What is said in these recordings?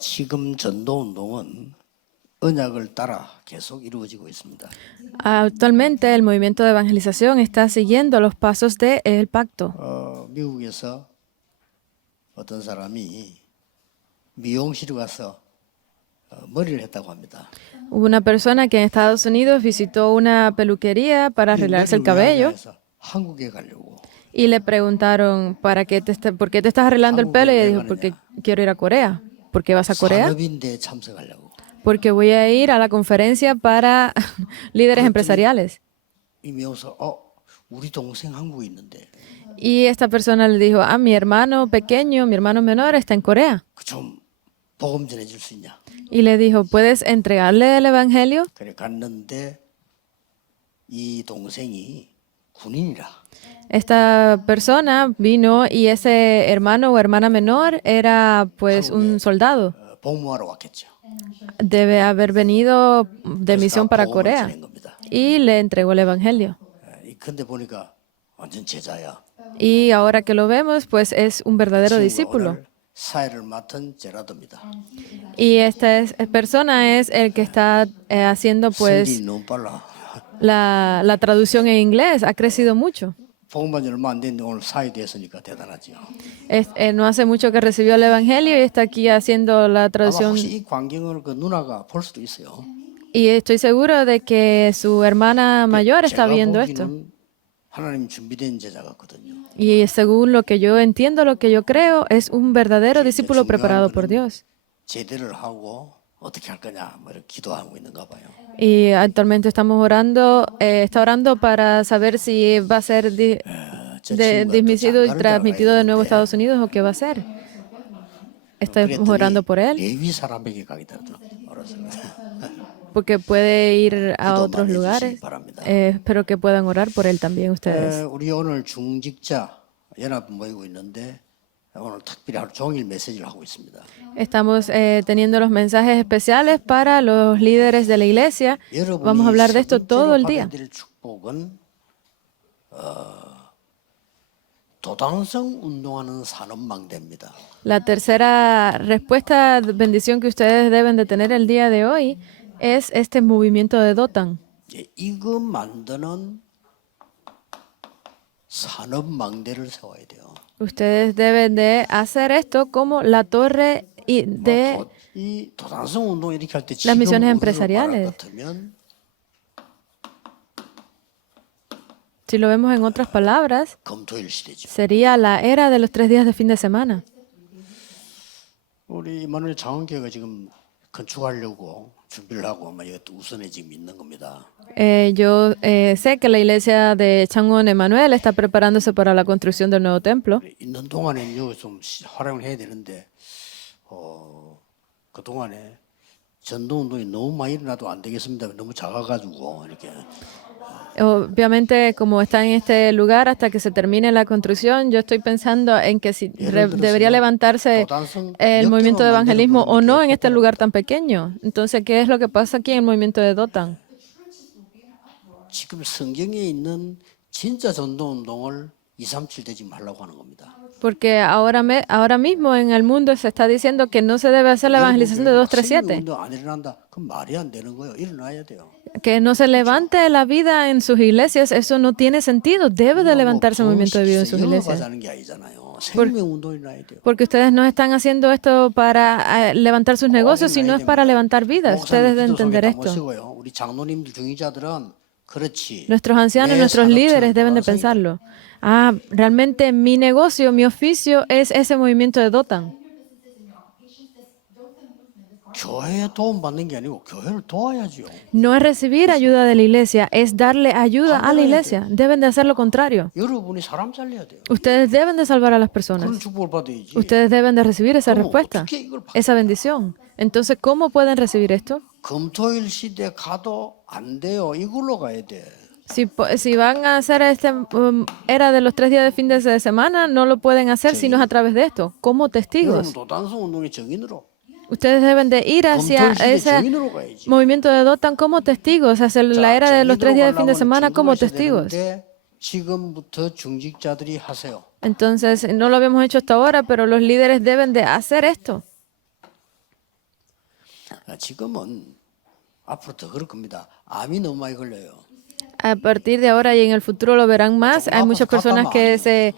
지금 전도 운동은 언약을 따라 계속 이루어지고 있습니다. Actualmente el movimiento de evangelización está siguiendo los pasos del pacto. 미국에서 어떤 사람이 미용실에 가서 머리를 했다고 합니다. Hubo una persona que en Estados Unidos visitó una peluquería para 이 arreglarse el 머리를 왜 하냐 cabello 해서 한국에 가려고. y le preguntaron, ¿por qué te estás arreglando el pelo? Y ella dijo, porque quiero ir a Corea. ¿Por qué vas a Corea? 산업인대에 참석하려고. Porque voy a ir a la conferencia para líderes empresariales. 이 미용사 우리 동생 한국에 있는데 Y esta persona le dijo, mi hermano pequeño, mi hermano menor está en Corea. 좀 복음 전해줄 수 있냐? Y le dijo, ¿puedes entregarle el evangelio? 그래 갔는데 이 동생이 군인이라. Esta persona vino y ese hermano o hermana menor era pues un soldado. 복무하러 왔겠죠. Debe haber venido de misión para 복음을 Corea. 전한 겁니다. Y le entregó el evangelio. 근데 보니까 완전 제자야. Y ahora que lo vemos, pues es un verdadero 친구가 discípulo. 오늘 사회를 맡은 제라도입니다. Y esta persona es el que está haciendo pues 성질이 너무 빨라. la traducción en inglés. Ha crecido mucho. 복음만 얼마 안 됐는데 오늘 사회 됐으니까 대단하죠. No hace mucho que recibió el evangelio y está aquí haciendo la 아마 traducción. 혹시 이 광경을 그 누나가 볼 수도 있어요. Y estoy seguro de que su hermana mayor está 제가 viendo esto. 보기에는 하나님 준비된 제자 같거든요. Y según lo que yo entiendo, lo que yo creo, es un verdadero discípulo preparado por Dios. 제대를 하고 어떻게 할 거냐 뭐 이렇게 기도하고 있는가 봐요. Y actualmente estamos orando, está orando para saber si va a ser 저 친구가 또 dismitido y 장가를 transmitido de nuevo a 들어가야 Estados Unidos o qué va a hacer. Estamos 그랬더니 orando por él 레위 사람에게 가겠다고 알았습니다. porque puede ir a 기도만 otros 해주시기 lugares. 바랍니다. Espero que puedan orar por él también ustedes. 우리 오늘 중직자 연합 모이고 있는데 오늘 특별히 하루 종일 메시지를 하고 있습니다. Estamos teniendo los mensajes especiales para los líderes de la iglesia. Vamos a hablar de esto todo el día. 될 축복은 도당성 운동하는 산업망대입니다. La tercera respuesta, bendición que ustedes deben de tener el día de hoy es este movimiento de Dotan. 이거 만드는 산업망대를 세워야 돼요. Ustedes deben de hacer esto como la torre de 이 도당성 운동 이렇게 할 때 las 지금 misiones 우리로 말할 empresariales. 것 같으면 Si lo vemos en otras palabras, 검토일 시대죠. sería la era de los 3 días de fin de semana. 우리 이만우엘 장원교회가 지금 건축하려고 준비를 하고 아마 이것도 우선에 지금 있는 겁니다. Yo sé que la iglesia de Changwon Emanuel está preparándose para la construcción del nuevo templo. 있는 동안에 여기 좀 활용을 해야 되는데 그 동안에 전도 운동이 너무 많이 일어나도 안 되겠습니다. 너무 작아가지고 이렇게. Obviamente, como está en este lugar hasta que se termine la construcción, yo estoy pensando en que si debería levantarse el movimiento de evangelismo o no en este lugar tan pequeño. Entonces, ¿qué es lo que pasa aquí en el movimiento de Dotan? 지금 성경에 있는 진짜 전도 운동을 237대 지금 하려고 하는 겁니다. Porque ahora mismo en el mundo se está diciendo que no se debe hacer la evangelización de 237, 운동 안 일어난다. 그럼 말이 안 되는 거예요. 일어나야 돼요. que no se levante la vida en sus iglesias. Eso no tiene sentido. Debe de levantarse el movimiento de vida en sus iglesias. 하는 게 아니잖아요. 생명 운동이 일어나야 돼요. Porque ustedes no están haciendo esto para levantar sus negocios, sino es para levantar vidas. Ustedes deben entender esto. 우리 장로님들 중위자들은 그렇지. Nuestros ancianos, nuestros líderes deben de pensarlo. Realmente mi negocio, mi oficio es ese movimiento de Dotan. 교회에 도움 받는 게 아니고 교회를 도와야죠. No es recibir ayuda de la iglesia, es darle ayuda a la iglesia. Deben de hacer lo contrario. 여러분이 사람 살려야 돼요. Ustedes deben de salvar a las 그런 personas. 축복을 받아야지. Ustedes deben de recibir esa respuesta, 어떻게 이걸 받- esa bendición. Entonces, ¿cómo pueden recibir esto? 금토일 시대 가도 안 돼요. 이걸로 가야 돼. Si van a hacer esta era de los 3 días de fin de semana, no lo pueden hacer sino es a través de esto, como 여러분 testigos. 도단성 운동의 정인으로 Ustedes deben de ir hacia 금토일 시대 ese 정인으로 가야지. movimiento de Dotan como testigos, hacia la era de los 3 días de fin de semana como testigos. 지금부터 중직자들이 하세요. Entonces, no lo habíamos hecho hasta ahora, pero los líderes deben de hacer esto. 지금은 앞으로 더 그럴 겁니다. 암이 너무 많이 걸려요. A partir de ahora y en el futuro lo verán más. Hay muchas personas que se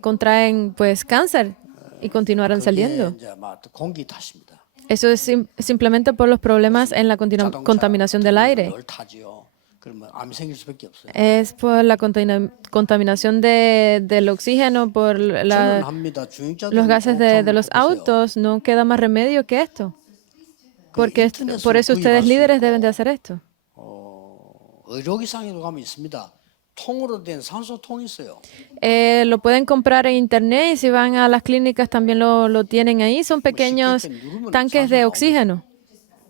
contraen pues cáncer y continuarán 그게 saliendo. 이제 막 공기 탓입니다. Eso es simplemente por los problemas en la contaminación del aire. 늘 타지요. 그러면 암이 생길 수밖에 없어요. Es por la contaminación del oxígeno, por 저는 합니다. 주행자들 los gases de los autos. No queda más remedio que esto. Porque por eso ustedes líderes deben de hacer esto. 의료기상에도 가면 있습니다. 통으로 된 산소통이 있어요. Lo pueden comprar en internet y si van a las clínicas también lo tienen ahí. Son pequeños tanques de oxígeno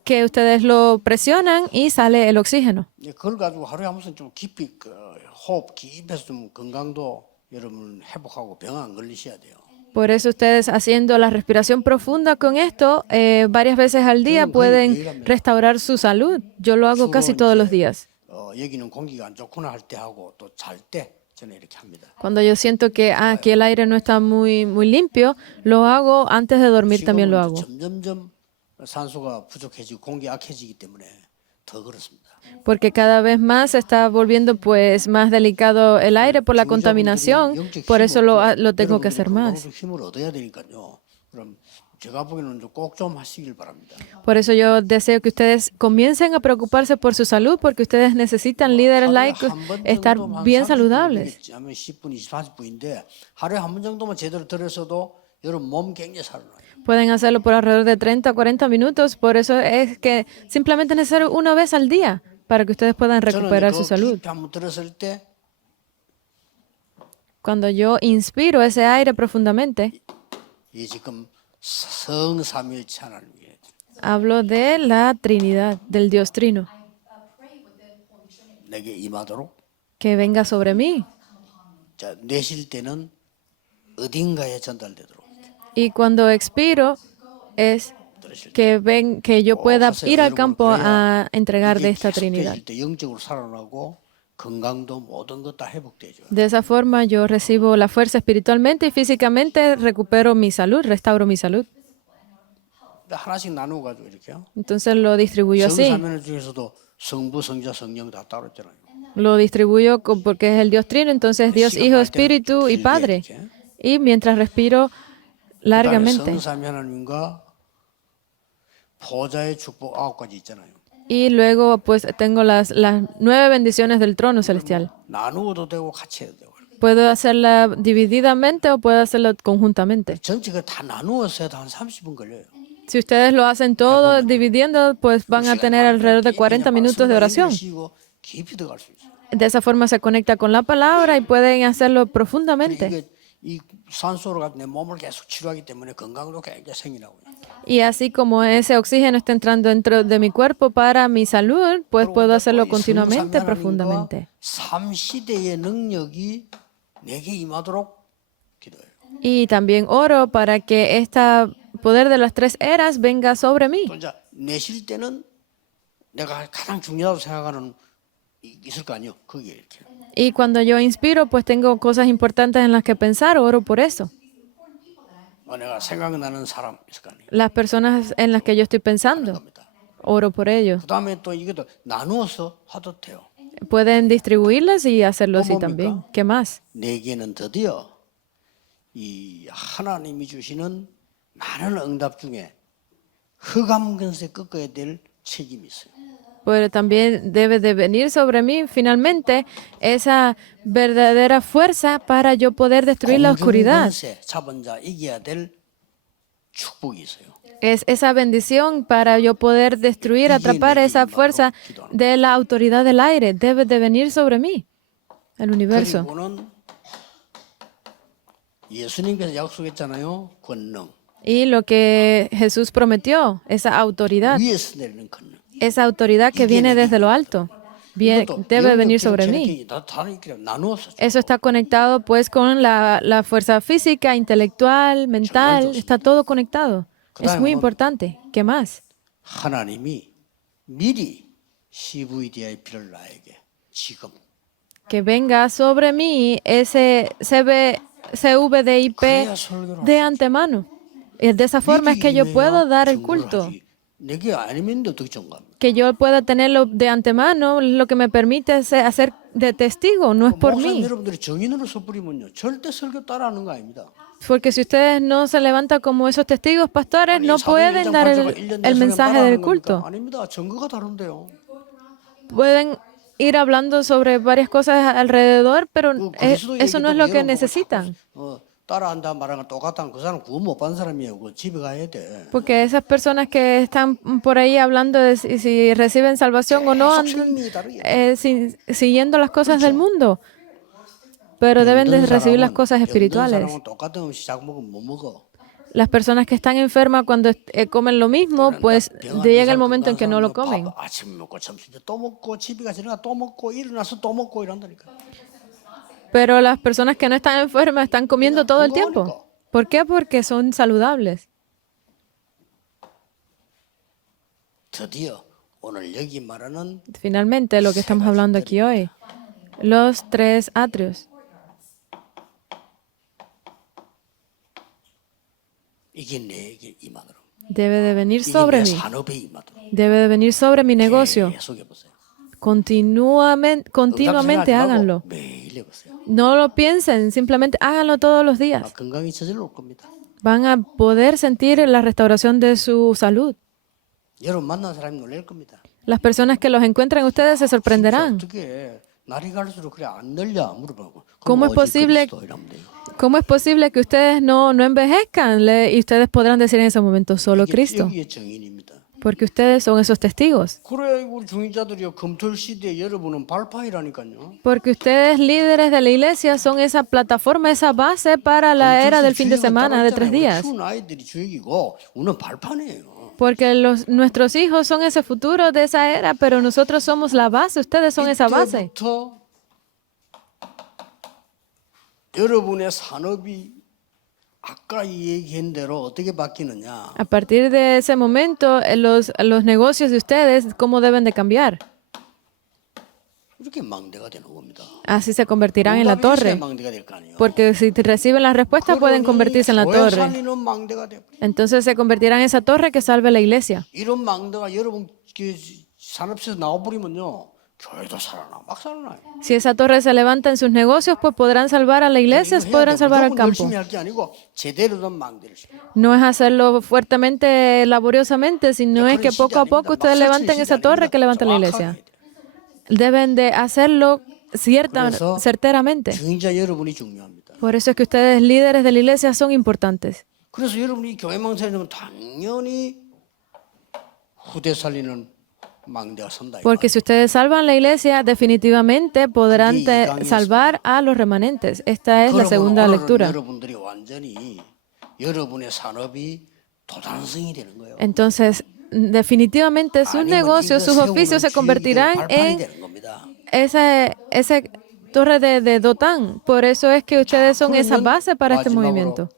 que ustedes lo presionan y sale el oxígeno. 그걸 가지고 하루에 한 번씩 좀 깊이 호흡 깊이해서 좀 건강도 여러분 회복하고 병 안 걸리셔야 돼요. Por eso ustedes haciendo la respiración profunda con esto, varias veces al día pueden restaurar su salud. Yo lo hago casi todos los días. 여기는 공기가 안 좋구나 할 때 하고 또 잘 때 저는 이렇게 합니다. Cuando yo siento que aquí el aire no está muy limpio, lo hago antes de dormir también lo hago. 점점점 산소가 부족해지고 공기 약해지기 때문에 더 그렇습니다. Porque cada vez más se está volviendo pues más delicado el aire por la contaminación, por eso lo tengo que hacer más. 힘을 얻어야 되니까요. 그럼 제가 보기에는 꼭 좀 하시길 바랍니다. Por eso yo deseo que ustedes comiencen a preocuparse por su salud, porque ustedes necesitan líderes laicos estar bien saludables. 10분, 20, 30분인데 하루에 한 번 정도만 제대로 들어서도 여러분 몸 굉장히 살아나요. Pueden hacerlo por alrededor de 30 a 40 minutos, por eso es que simplemente es necesario una vez al día para que ustedes puedan recuperar su salud. 한번 들었을 때 Cuando yo inspiro ese aire profundamente, 이 지금 성삼일체 하나님이에요. hablo de la Trinidad, del Dios Trino, 내게 임하도록 que venga sobre mí. 자, 내쉴 때는 어딘가에 전달되도록. Y cuando expiro es que yo pueda ir al campo a entregar de esta Trinidad. 계속되실 때 영적으로 살아나고 건강도 모든 것 다 회복되죠. De esa forma yo recibo la fuerza espiritualmente y físicamente recupero mi salud, restauro mi salud. 하나씩 나누어 가지고 이렇게요. Entonces lo distribuyo así. 성삼위일 중에서도 성부, 성자, 성령 다 따로 있잖아요. Lo distribuyo porque es el Dios Trino, entonces Dios Hijo, Espíritu y Padre. Y mientras respiro largamente. 성삼위 하나님과 보좌의 축복 9가지 있잖아요. Y luego pues tengo las 9 bendiciones del trono celestial. 나누어도 되고 같이 해도 되고. Puedo hacerla divididamente o puedo hacerlo conjuntamente. 전체가 다 나누어서 해도 한 30분 걸려요. Si ustedes lo hacen todo dividiendo, pues van a tener alrededor de 40 minutos de oración. 깊이 들어갈 수 있어요. De esa forma se conecta con la palabra y pueden hacerlo profundamente. 이게 이 산소로 가지고 내 몸을 계속 치료하기 때문에 건강도 굉장히 생기나고요. Y así como ese oxígeno está entrando dentro de mi cuerpo para mi salud, pues puedo hacerlo continuamente, profundamente. 3시대의 능력이 내게 임하도록 기도해요. Y también oro para que este poder de las 3 eras venga sobre mí. 또 이제 내쉴 때는 내가 가장 중요하다고 생각하는 있을 거 아니에요. 거기에 이렇게. Y cuando yo inspiro, pues tengo cosas importantes en las que pensar, oro por eso. 내가 생각나는 사람 있을 거 아니에요. Las personas en las que yo estoy pensando, oro por ellos. 그다음에 또 이것도 나누어서 하도 돼요. Pueden distribuirlas y hacerlo así también. ¿Qué más? 내게는 드디어 이 하나님이 주시는 많은 응답 중에 흑암 근세 꺾어야 될 책임이 있어요. Pero también debe de venir sobre mí finalmente esa verdadera fuerza para yo poder destruir la oscuridad. 공중근세 잡은 자 이겨야 될 축복이 있어요. Es esa bendición para yo poder destruir, atrapar esa fuerza de la autoridad del aire. Debe de venir sobre mí, el universo. 그리고는 예수님께서 약속했잖아요. 권능. Y lo que Jesús prometió, esa autoridad, 위에서 내리는 권능. esa autoridad que viene desde lo alto, debe venir sobre mí. Eso está conectado pues con la fuerza física, intelectual, mental, está todo conectado. Es muy importante. ¿Qué más? 하나님이 미리 CVDIP를 나에게 지금 Que venga sobre mí ese CVDIP de antemano. Y de esa forma es que yo puedo dar el culto. 내게 아니면 어떻게 정갑니까? Que yo pueda tenerlo de antemano, lo que me permite hacer de testigo, no es por 목사님 mí. 여러분들이 정인으로 서버리면요 절대 설교 따라하는 거 아닙니다. Porque si ustedes no se levantan como esos testigos pastores, 아니, no 사도행 pueden 1장 dar 8절과 1년 el 내성경 mensaje 따라하는 del 겁니까? culto. 아닙니다. 증거가 다른데요. Pueden ir hablando sobre varias cosas alrededor, pero 그리스도 eso no es 얘기도 lo que 여러분 보고 necesitan. 자꾸 따라한다 말하는 거 똑같다는 그 사람 구원 못 받은 사람이에요. 그 집에 가야 돼. Porque esas personas que están por ahí hablando de si reciben salvación o no, 계속 andan 생명이 다르게. siguiendo las cosas del mundo, pero deben de recibir las cosas 병든 espirituales. 사람은 똑같은 음식 자꾸 먹으면 못 먹어. Las personas que están enfermas cuando comen lo mismo, pues llega el momento en que no lo comen. 밥 아침 먹고 점심 때 또 먹고 집에 가서 일어나 또 먹고 일어나서 또 먹고 이런다니까. Pero las personas que no están enfermas están comiendo todo el tiempo. ¿Por qué? Porque son saludables. 드디어 오늘 여기 말하는 Finalmente, lo que estamos hablando aquí hoy, los 3 atrios. 이게 내게 임하도록. Debe de venir 이게 sobre 내 mí. 산업에 임하도록. Debe de venir sobre mi negocio. 계속 해보세요. Continuamente háganlo. 매일 해보세요. No lo piensen, simplemente háganlo todos los 아, días. 건강이 저절로 올 겁니다. Van a poder sentir la restauración de su salud. 여러분 만난 사람이 놀랄 겁니다. Las personas que los encuentren ustedes se sorprenderán. 어떻게 날이 갈수록 그래 안 늘려 물어보고. ¿Cómo es posible? ¿Cómo es posible que ustedes no envejezcan? Y ustedes podrán decir en ese momento solo Cristo, 여기에 정인입니다. porque ustedes son esos testigos. 그래 우리 중인자들이요 검토일 시대에 여러분은 발판이라니까요. Porque ustedes, líderes de la iglesia, son esa plataforma, esa base para la era del fin de semana de 3 días. 키운 아이들이 주역이고 우리는 발판이에요. Porque nuestros hijos son ese futuro de esa era, pero nosotros somos la base, ustedes son esa base. 이때부터 여러분의 산업이 아까 얘기한 대로 어떻게 바뀌느냐. A partir de ese momento, los negocios de ustedes, ¿cómo deben de cambiar? 이렇게 망대가 되는 겁니다. Así se convertirán en la 응답이 있어야 torre. 망대가 될 거 아니에요. Porque si reciben la respuesta, pueden convertirse en la 교회 torre. 살리는 망대가 돼. Entonces se convertirán en esa torre que salve la iglesia. 이런 망대가 여러분 산업에서 나와버리면요. 교회도 살아나. 막 살아나요. Si esa torre se levanta en sus negocios, pues podrán salvar a la iglesia, podrán salvar al campo. 열심히 할 게 아니고 제대로 된 망대를. No es hacerlo fuertemente, laboriosamente, sino es que poco a poco ustedes levanten esa torre que levanta la iglesia. Deben de hacerlo certeramente. 중인자 여러분이 중요합니다. Por eso es que ustedes, líderes de la iglesia, son importantes. 그래서 여러분이 교회 망설이면 당연히 후대 살리는 망대가 선다. Porque si ustedes salvan la iglesia, definitivamente podrán salvar a los remanentes. Esta es la segunda lectura. 여러분들이 완전히 여러분의 산업이 도단성이 되는 거예요. Entonces, definitivamente sus negocios, sus oficios se convertirán en esa torre de Dotán. Por eso es que ustedes son esa base para este movimiento.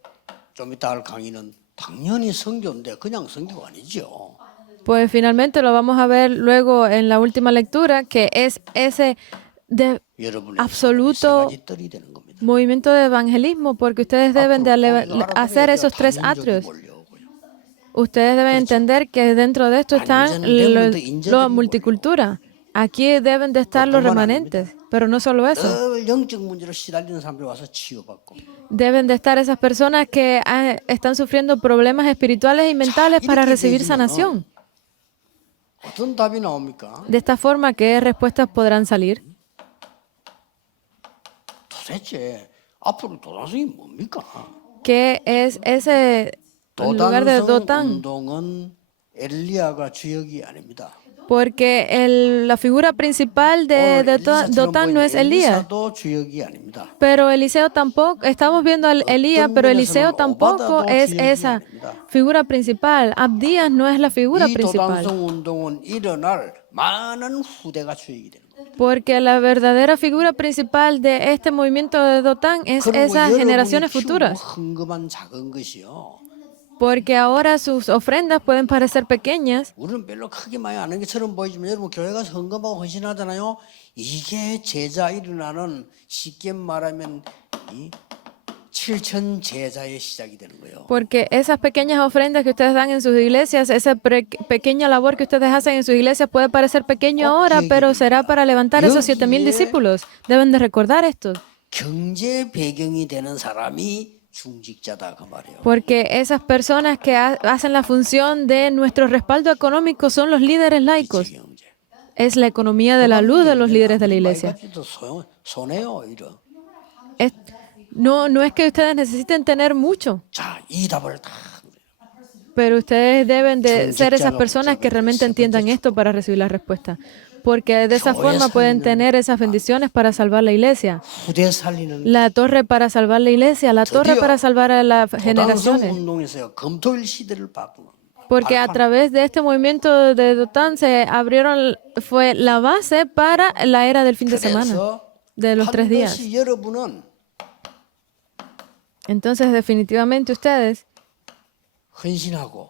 좀 이따 할 강의는 당연히 선교인데 그냥 선교가 아니죠. Pues finalmente lo vamos a ver luego en la última lectura, que es ese absoluto movimiento de evangelismo, porque ustedes deben de hacer esos 3 atrios. Ustedes deben entender que dentro de esto están la multicultura. Aquí deben de estar los remanentes, pero no solo eso. Deben de estar esas personas que están sufriendo problemas espirituales y mentales para recibir sanación. De esta forma, ¿qué respuestas podrán salir? ¿Qué es ese lugar de Dotán? Porque la figura principal de Dotán no es Elías. Pero Eliseo tampoco, estamos viendo a Elías, pero Eliseo tampoco es esa figura principal. Abdías no es la figura principal. Porque la verdadera figura principal de este movimiento de Dotán es esas generaciones futuras. Porque ahora sus ofrendas pueden parecer pequeñas. 우리는 별로 크게 많이 안 하는 것처럼 보이지만 여러분 교회 가서 헌금하고 헌신하잖아요. 이게 제자 일어나는 쉽게 말하면 이 7천 제자의 시작이 되는 거예요. Porque esas pequeñas ofrendas que ustedes dan en sus iglesias, esa pequeña labor que ustedes hacen en sus iglesias puede parecer pequeño ahora, pero será para levantar esos 7,000 discípulos. Deben de recordar esto. 경제 배경이 되는 사람이 중직자다 그 말이에요. Porque esas personas que hacen la función de nuestro respaldo económico son los líderes laicos. 경제. Es la economía de la luz de los líderes de la iglesia. 손해요, 이런. No es que ustedes necesiten tener mucho, 자, 이 답을 다 pero ustedes deben de ser esas personas que realmente entiendan esto para recibir la respuesta. Porque de esa forma pueden tener esas bendiciones para salvar la iglesia. 후대 살리는 La torre para salvar la iglesia, la torre para salvar a las 도당성 generaciones. 운동에서 검토일 시대를 바꾸는. Porque a través de este movimiento de Dotán se abrieron, fue la base para la era del fin de semana, 그래서 de los 3 días. 반드시 여러분은 Entonces, definitivamente ustedes 헌신하고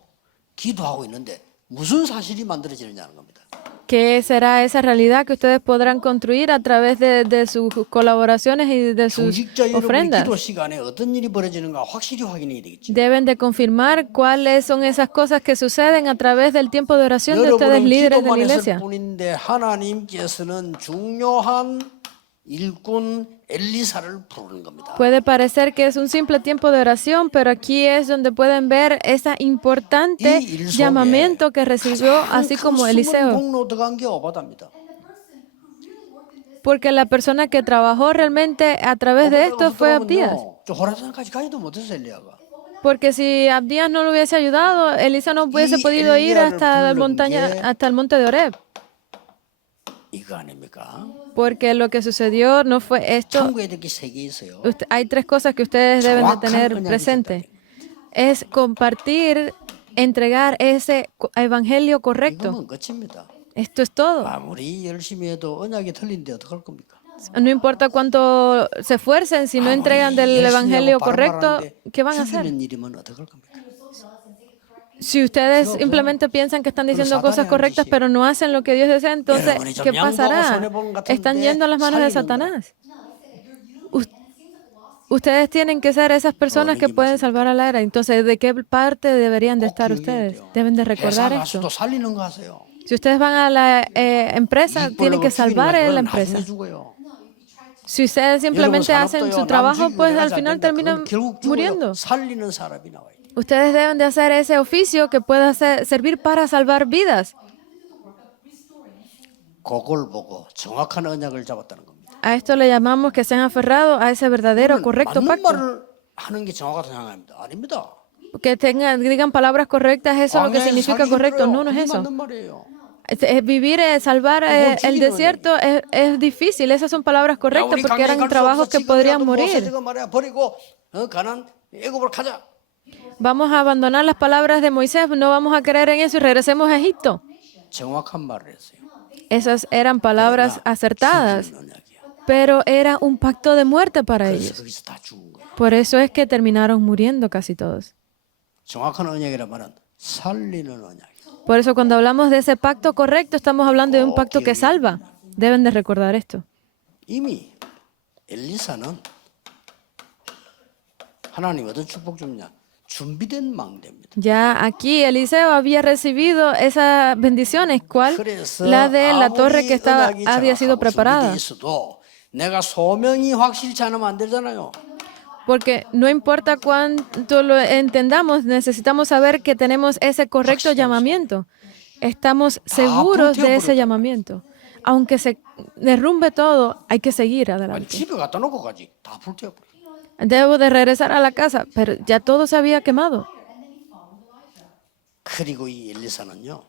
기도하고 있는데 무슨 사실이 만들어지느냐는 겁니다. ¿qué será esa realidad que ustedes podrán construir a través de sus colaboraciones y de sus 중직자 여러분의 ofrendas? 기도 시간에 어떤 일이 벌어지는가 확실히 확인해야 되겠죠. Deben de confirmar cuáles son esas cosas que suceden a través del tiempo de oración de ustedes 여러분은 líderes de la 기도만 했을 iglesia. 뿐인데 하나님께서는 중요한 일꾼 엘리사를 부르는 겁니다. Puede parecer que es un simple tiempo de oración, pero aquí es donde pueden ver ese importante llamamiento que recibió, así como Eliseo. 공로 들어간 게 오바다입니다. Porque la persona que trabajó realmente a través de esto fue Abdías. 저 호라산까지 가지도 못했어 엘리야가. Porque si Abdías no le hubiese ayudado, Elisa no hubiese podido ir hasta la montaña, hasta el monte de Oreb. 이거 아닙니까? Porque lo que sucedió no fue esto. 참고해야 될 게 세 개 있어요. Hay 3 cosas que ustedes deben de tener presente. Es compartir, entregar ese evangelio correcto. 이거면 끝입니다. Esto es todo. 아무리 열심히 해도 언약이 틀린데 어떡할 겁니까? No importa cuánto se esfuercen, si no entregan del evangelio correcto, ¿qué van a hacer? 죽이는 일이면 어떡할 겁니까? Si ustedes simplemente piensan que están diciendo cosas correctas, pero no hacen lo que Dios desea, entonces, ¿qué pasará? Están yendo a las manos de Satanás. Ustedes tienen que ser esas personas que pueden salvar a la era. Entonces, ¿de qué parte deberían de estar ustedes? Deben de recordar 회사 esto. 가서도 살리는 거 하세요. Si ustedes van a la empresa, tienen que salvar a la empresa. Si ustedes simplemente hacen su trabajo, pues al final terminan muriendo. 살리는 사람이 나와요. Ustedes deben de hacer ese oficio que pueda servir para salvar vidas. 그걸 보고 정확한 언약을 잡았다는 겁니다. A esto le llamamos que se han aferrado a ese verdadero, correcto 맞는 pacto. 말을 하는 게 정확하다고 생각합니다. 아닙니다. Que digan palabras correctas, eso es lo que 광야에서 significa 살기 correcto. 힘들어요. No, no es 그게 eso. 맞는 말이에요. Vivir, salvar el desierto es difícil. Esas son palabras 야, correctas 우리 porque 강에 eran 갈 수 trabajos 없어. que podrían 지금이라도 morir. 모세가 말이야 버리고 가난 애굽으로 가자. Vamos a abandonar las palabras de Moisés, no vamos a creer en eso y regresemos a Egipto. 정확한 말을 했어요. Esas eran palabras acertadas, 죽이는 언약이야. pero era un pacto de muerte para 그래서 ellos. 거기서 다 죽은 거예요. Por eso es que terminaron muriendo casi todos. 정확한 언약이라 말은 살리는 언약이에요. Por eso cuando hablamos de ese pacto correcto, estamos hablando de un pacto que salva. Deben de recordar esto. 이미 엘리사는 하나님 어떤 축복 줍냐? 준비된 망대입니다. Ya aquí Eliseo había recibido esas bendiciones. ¿Cuál? La de la torre que había sido preparada. 있어도 내가 소명이 확실치 않으면 안 되잖아요. Porque no importa cuánto lo entendamos, necesitamos saber que tenemos ese correcto llamamiento. Estamos seguros de ese llamamiento. Aunque se derrumbe todo, hay que seguir 아니, adelante. 집에 갖다 놓고 가지. 다 불태워버려. Debo de regresar a la casa, pero ya todo se había quemado. 그리고 이 엘리사는요.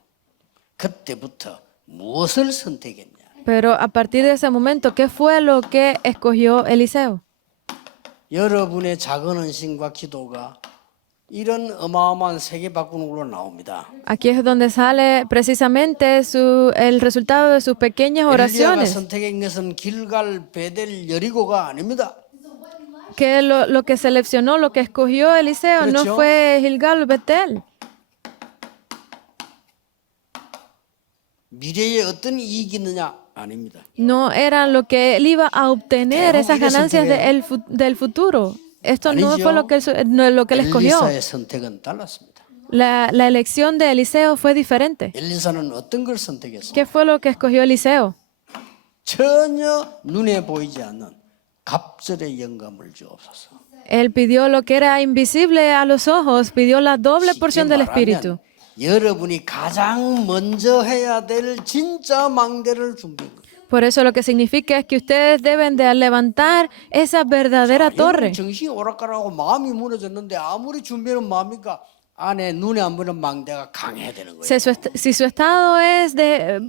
그때부터 무엇을 선택했냐? Pero a partir de ese momento, ¿qué fue lo que escogió Eliseo? 여러분의 작은 헌신과 기도가 이런 어마어마한 세계 바꾸는 걸로 나옵니다. Aquí es donde sale precisamente el resultado de sus pequeñas 엘리야가 oraciones. 선택한 것은 길갈, 베델, 여리고가 아닙니다. Que lo que seleccionó, lo que escogió Eliseo no 그렇죠. fue Gilgal o Betel. 미래에 어떤 이익이 있느냐? 아닙니다. No era lo que él iba a obtener, esas ganancias del futuro. Esto no fue lo que él escogió. 엘리사의 선택은 달랐습니다. La elección de Eliseo fue diferente. 엘리사는 어떤 걸 선택했어? ¿Qué fue lo que escogió Eliseo? 전혀 눈에 보이지 않는 갑절의 영감을 주옵소서. Él pidió lo que era invisible a los ojos, pidió la doble porción del Espíritu. 여러분이 가장 먼저 해야 될 진짜 망대를 준비한 거예요. Por eso lo que significa es que ustedes deben de levantar esa verdadera torre. 정신이 오락가락하고 마음이 무너졌는데 아무리 준비는 마음이니까 안에 눈에 안 보이는 망대가 강해야 되는 거예요. Si su estado es de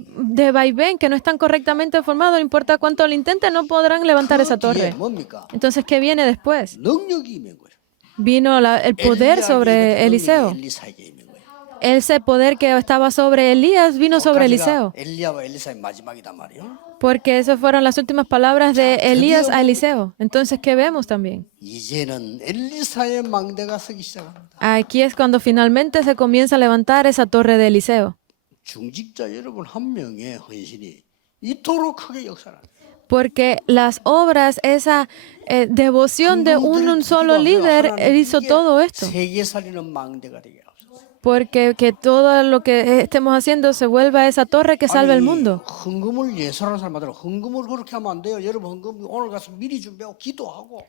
vaivén, que no están correctamente formados, no importa cuánto lo intenten, no podrán levantar esa torre. 뭡니까? Entonces, ¿qué viene después? 능력이 임한 거예요. Vino el poder sobre Eliseo. 엘리사에게 임한 거예요. Ese poder que estaba sobre Elías vino sobre Eliseo. 엘리야와 엘리사의 마지막이단 말이에요. Porque esas fueron las últimas palabras de Elías a Eliseo. Entonces, ¿qué vemos también? 이제는 엘리사의 망대가 서기 시작합니다. Aquí es cuando finalmente se comienza a levantar esa torre de Eliseo. 중직자 여러분 한 명의 헌신이 이토록 크게 역사를. Porque las obras, esa devoción de un solo líder hizo todo esto. 세계 살리는 망대가 되게 하옵소서. Porque que todo lo que estemos haciendo se vuelva esa torre que salve el mundo. 헌금을 예술하는 사람들은 헌금을 그렇게 하면 안 돼요. 여러분 헌금 오늘 가서 미리 준비하고 기도하고.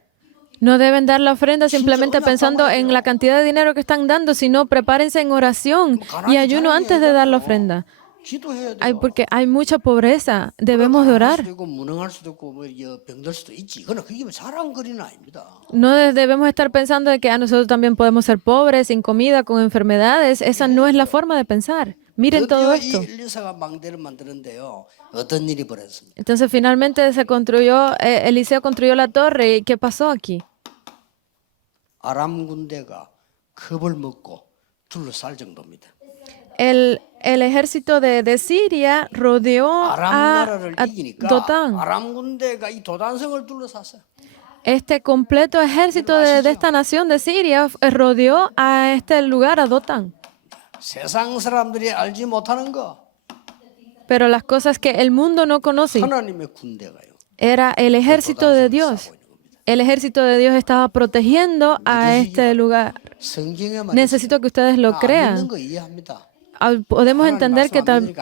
No deben dar la ofrenda simplemente pensando en la cantidad de dinero que están dando, sino prepárense en oración y ayuno antes de dar la ofrenda. 기도해야 돼요. Ay, porque hay mucha pobreza, debemos de orar. 수도 있고 무능할 수도 있고 뭐 병들 수도 있지. 그러나 그게 뭐 자랑거리는 아닙니다. No debemos estar pensando de que nosotros también podemos ser pobres, sin comida, con enfermedades. Esa no es la forma de pensar. Miren todo 드디어 esto. 이 엘리사가 망대를 만드는데요. 어떤 일이 벌어졌습니까? Entonces finalmente se construyó, Eliseo construyó la torre. ¿Y qué pasó aquí? 아람 군대가 겁을 먹고 둘러쌀 정도입니다. El ejército de Siria rodeó 아람 a 나라를 이기니까 Dotán. 아람 군대가 이 도단성을 둘러쌌어요. Este completo ejército de esta nación de Siria rodeó a este lugar, a Dotán. 세상 사람들이 알지 못하는 거 Pero las cosas que el mundo no conoce 하나님의 군대가요. era el ejército de Dios. El ejército de Dios estaba protegiendo a este lugar. 성경에만 Necesito que ustedes lo 믿는 crean. 거 이해합니다. Podemos entender que tal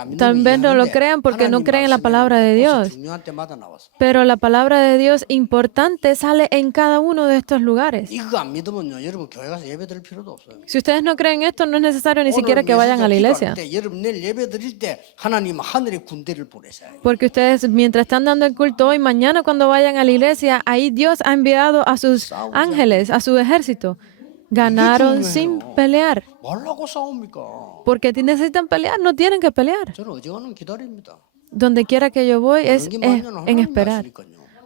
vez no lo crean porque no creen en la palabra de Dios. 중요한 때마다 나왔어. Pero la palabra de Dios importante sale en cada uno de estos lugares. 이거 안 믿으면요, 여러분 교회 가서 예배 드릴 필요도 없어요. Si ustedes no creen esto, no es necesario ni siquiera que vayan a la iglesia. 여러분 내일 예배 드릴 때 하나님 하늘의 군대를 보내셔요. Porque ustedes, mientras están dando el culto hoy, mañana cuando vayan a la iglesia, ahí Dios ha enviado a sus ángeles, a su ejército. Ganaron sin pelear. 뭐라고 싸웁니까? Porque necesitan pelear, no tienen que pelear. 저는 어지간하면 기다립니다. Donde quiera que yo voy es en esperar.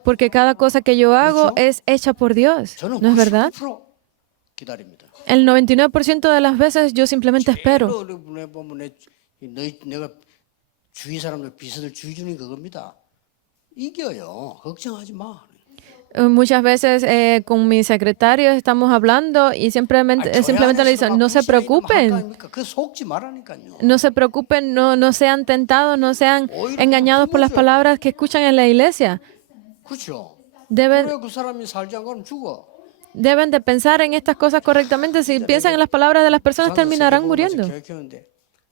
Porque cada cosa que yo hago es hecha por Dios. 저는 ¿No es verdad? 99% 기다립니다. El 99% de las veces yo simplemente espero. 내가 주위 사람들 비서들 주의 주는 그겁니다. 이겨요. 걱정하지 마. Muchas veces con mis secretarios estamos hablando y simplemente le dicen, no se preocupen, no se preocupen, no sean tentados, no sean engañados por las palabras que escuchan en la iglesia. Deben de pensar en estas cosas correctamente. Si piensan en las palabras de las personas, terminarán muriendo.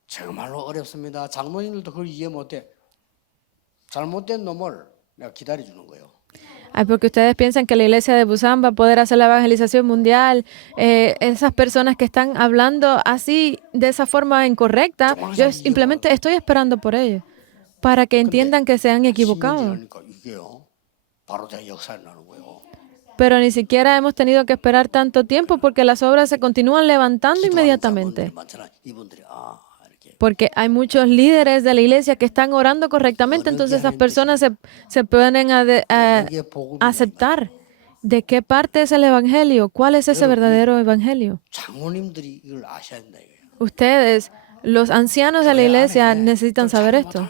정말로 어렵습니다. 장모님들도 그걸 이해 못해. 잘못된 놈을 내가 기다려주는 거예요. Ay, porque ustedes piensan que la iglesia de Busan va a poder hacer la evangelización mundial. Esas personas que están hablando así, de esa forma incorrecta, yo simplemente estoy esperando por ellos, para que entiendan que se han equivocado. Pero ni siquiera hemos tenido que esperar tanto tiempo porque las obras se continúan levantando inmediatamente. Porque hay muchos líderes de la iglesia que están orando correctamente, entonces esas personas se pueden aceptar de qué parte es el evangelio, cuál es ese verdadero evangelio. Ustedes, los ancianos de la iglesia, necesitan saber esto.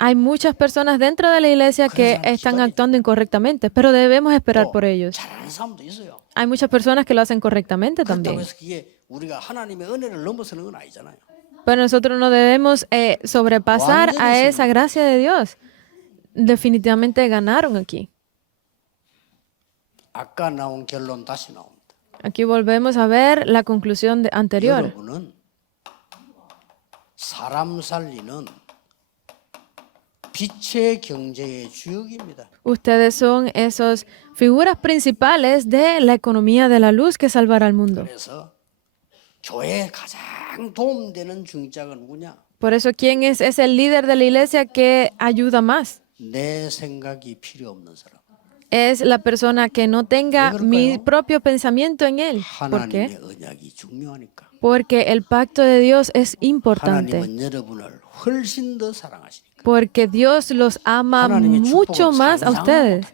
Hay muchas personas dentro de la iglesia que están actuando incorrectamente, pero debemos esperar por ellos. Hay muchas personas que lo hacen correctamente también. Pero nosotros no debemos sobrepasar a esa gracia de Dios. Definitivamente ganaron aquí. 아까 나온 결론 다시 나옵니다. Aquí volvemos a ver la conclusión anterior. 여러분은 사람 살리는 빛의 경제의 주역입니다. Ustedes son esas figuras principales de la economía de la luz que salvará al mundo. 그래서 교회에 가장 도움되는 중직자가 누구냐? Por eso, ¿quién es el líder de la iglesia que ayuda más? 내 생각이 필요 없는 사람. Es la persona que no tenga mi propio pensamiento en él. ¿Por qué? 하나님의 언약이 중요하니까. Porque el pacto de Dios es importante. 하나님은 여러분을 훨씬 더 사랑하시니까. Porque Dios los ama mucho más a ustedes.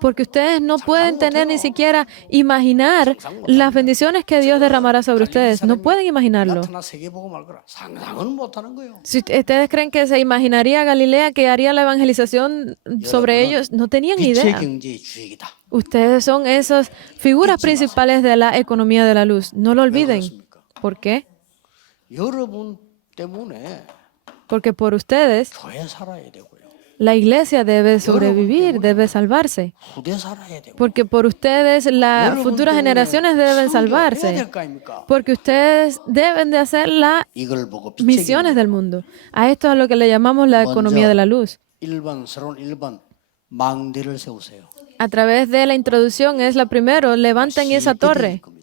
Porque ustedes no pueden tener ni siquiera imaginar las bendiciones que Dios derramará sobre ustedes. No pueden imaginarlo. 나타나 세계 보고 말거라. 상상은 못 하는 거예요. Si ustedes creen que se imaginaría Galilea que haría la evangelización sobre ellos, no tenían 빛의 idea. 경제의 주역이다. Ustedes son esas figuras principales de la economía de la luz. No lo olviden. ¿Por qué? 여러분 때문에 Porque por ustedes 교회 살아야 되고요. la iglesia debe sobrevivir, debe salvarse. 후대 살아야 되고. Porque por ustedes las futuras generaciones deben salvarse. Porque ustedes deben de hacer las 이걸 보고 빛의 misiones del mundo. A esto es a lo que le llamamos la economía de la luz. 1번, 새로운 1번 망대를 세우세요. A través de la introducción es la primero, levanten esa 쉽게 torre. 드릴 겁니다.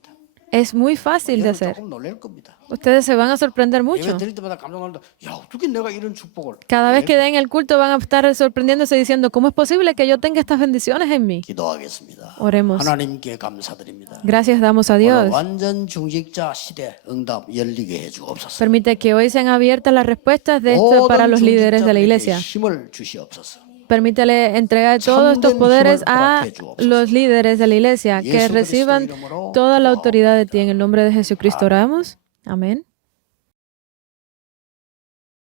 Es muy fácil de 여러분 hacer. 조금 놀랄 겁니다. Ustedes se van a sorprender 예배 mucho. 드릴 때마다 깜짝 놀란다. 야, 어떻게 내가 이런 축복을? Cada vez que den el culto van a estar sorprendiéndose diciendo, ¿cómo es posible que yo tenga estas bendiciones en mí? 기도하겠습니다. Oremos. 하나님께 감사드립니다. Gracias damos a 오늘 Dios. 완전 중직자 시대 응답 열리게 해 주옵소서. Permite que hoy sean abiertas las respuestas de esto para los líderes de la iglesia. 힘을 주시옵소서. Permítele entregar todos estos poderes a los líderes de la iglesia, que reciban toda la autoridad de ti. En el nombre de Jesucristo oramos. Amén.